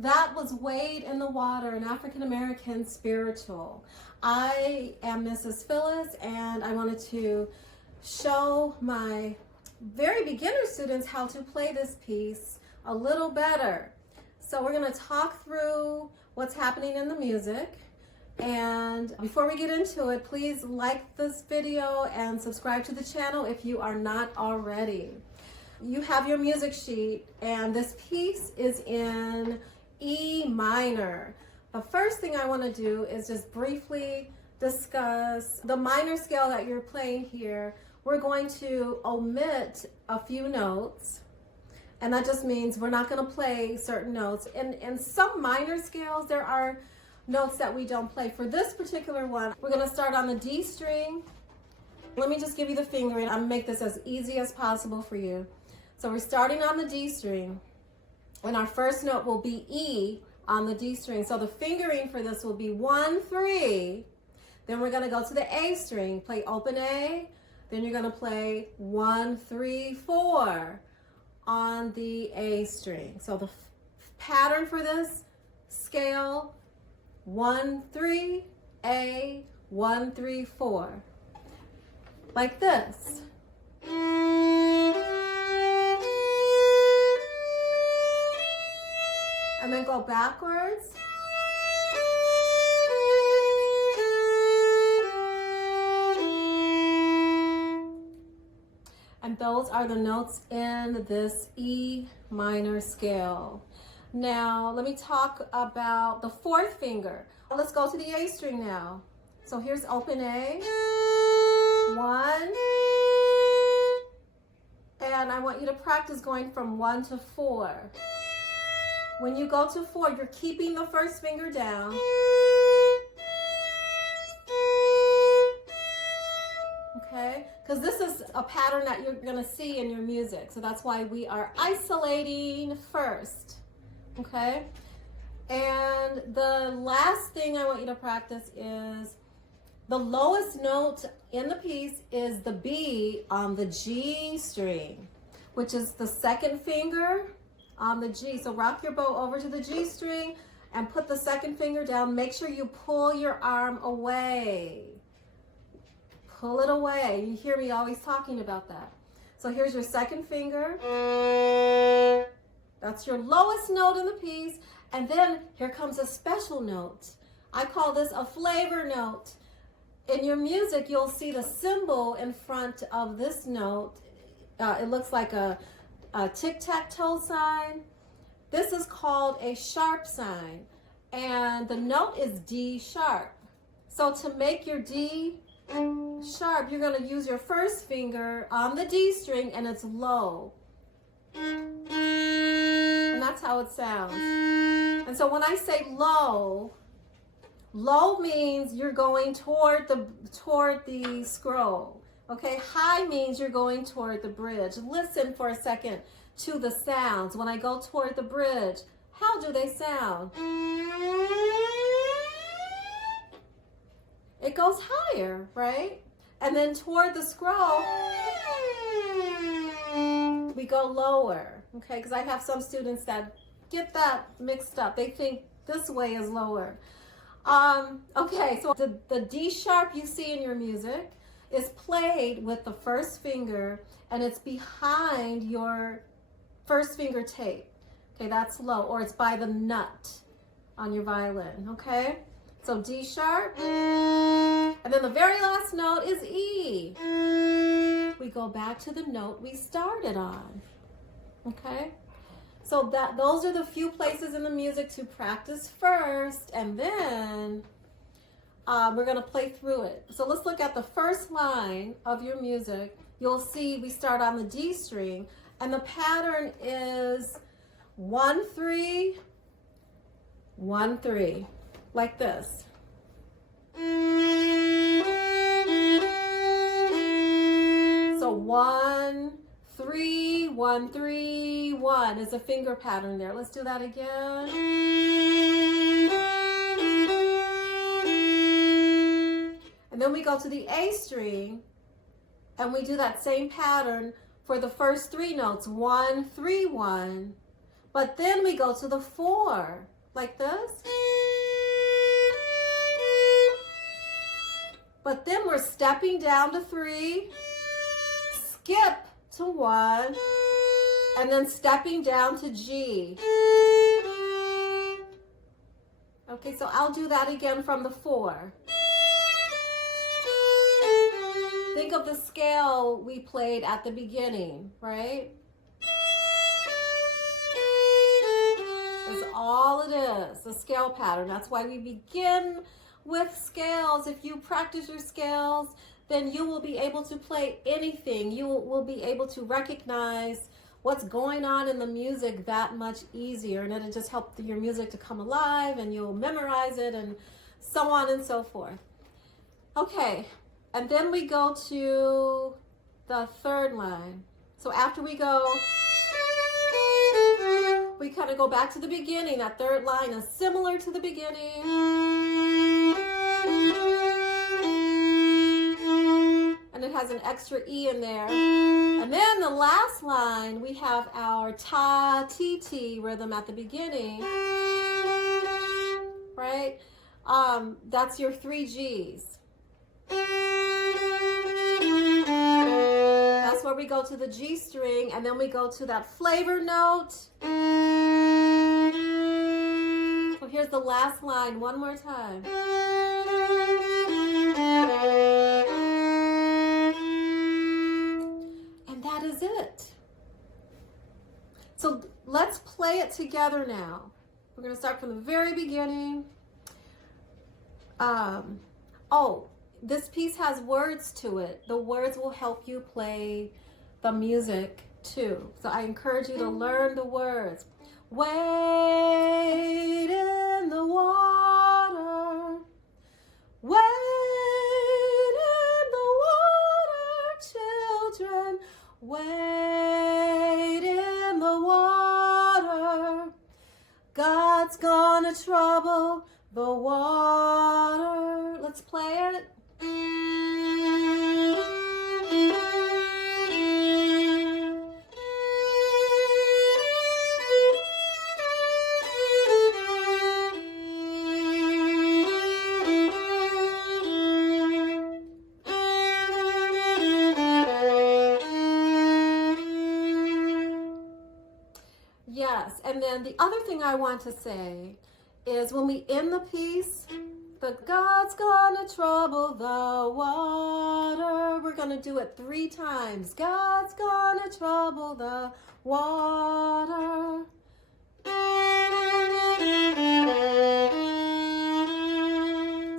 That was Wade in the Water, an African-American spiritual. I am Mrs. Phyllis, and I wanted to show my very beginner students how to play this piece a little better. So we're going to talk through what's happening in the music. And before we get into it, please like this video and subscribe to the channel if you are not already. You have your music sheet, and this piece is in E minor. The first thing I want to do is just briefly discuss the minor scale that you're playing here. We're going to omit a few notes, and that just means we're not going to play certain notes. In some minor scales, there are notes that we don't play. For this particular one, we're going to start on the D string. Let me just give you the fingering. I'm going to make this as easy as possible for you. So we're starting on the D string, and our first note will be E on the D string. So the fingering for this will be 1, 3. Then we're going to go to the A string, play open A. Then you're going to play 1, 3, 4 on the A string. So the pattern for this scale, 1, 3, A, 1, 3, 4. Like this. And then go backwards. And those are the notes in this E minor scale. Now, let me talk about the fourth finger. Let's go to the A string now. So here's open A. 1. And I want you to practice going from 1 to 4. When you go to 4, you're keeping the first finger down. Okay? Because this is a pattern that you're going to see in your music. So that's why we are isolating first. Okay? And the last thing I want you to practice is the lowest note in the piece is the B on the G string, which is the second finger on the G. So rock your bow over to the G string and put the second finger down. Make sure you pull your arm away. Pull it away. You hear me always talking about that. So here's your second finger. That's your lowest note in the piece. And then here comes a special note. I call this a flavor note. In your music, you'll see the symbol in front of this note. It looks like a tic-tac-toe sign. This is called a sharp sign, and the note is D sharp. So to make your D sharp, you're going to use your first finger on the D string, and it's low. And that's how it sounds. And so when I say low, low means you're going toward the scroll. Okay, high means you're going toward the bridge. Listen for a second to the sounds. When I go toward the bridge, how do they sound? It goes higher, right? And then toward the scroll, we go lower. Okay, because I have some students that get that mixed up. They think this way is lower. Okay, so the D sharp you see in your music is played with the first finger, and it's behind your first finger tape. Okay, that's low, or it's by the nut on your violin, okay? So D sharp, and then the very last note is E. We go back to the note we started on, okay? So those are the few places in the music to practice first, and then we're going to play through it. So let's look at the first line of your music. You'll see we start on the D string, and the pattern is 1, 3, 1, 3, like this. So 1, 3, 1, 3, 1 is a finger pattern there. Let's do that again. And then we go to the A string, and we do that same pattern for the first 3 notes, 1, 3, 1. But then we go to the 4, like this. But then we're stepping down to 3, skip to 1, and then stepping down to G. Okay, so I'll do that again from the 4. Think of the scale we played at the beginning, right? That's all it is, the scale pattern. That's why we begin with scales. If you practice your scales, then you will be able to play anything. You will be able to recognize what's going on in the music that much easier, and it'll just help your music to come alive, and you'll memorize it, and so on and so forth. Okay, and then we go to the 3rd line. So after we go, we kind of go back to the beginning. That 3rd line is similar to the beginning. And it has an extra E in there. And then the last line, we have our ta, ti rhythm at the beginning, right? That's your 3 Gs. That's where we go to the G string, and then we go to that flavor note. So here's the last line one more time. That is it. So let's play it together now. We're going to start from the very beginning. This piece has words to it. The words will help you play the music too. So I encourage you to learn the words. Wade in the water. Wade in the water, children. Wade in the water. God's gonna trouble the water. Let's play it. Yes, and then the other thing I want to say is when we end the piece, the God's gonna trouble the water, we're gonna do it 3 times. God's gonna trouble the water.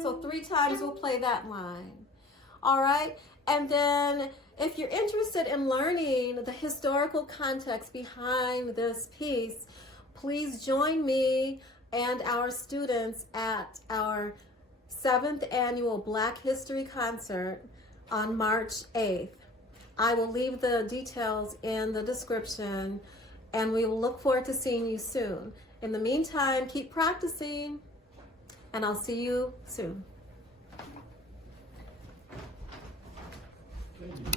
So 3 times we'll play that line. All right, and then if you're interested in learning the historical context behind this piece, please join me and our students at our 7th annual Black History Concert on March 8th. I will leave the details in the description, and we will look forward to seeing you soon. In the meantime, keep practicing, and I'll see you soon. Thank you.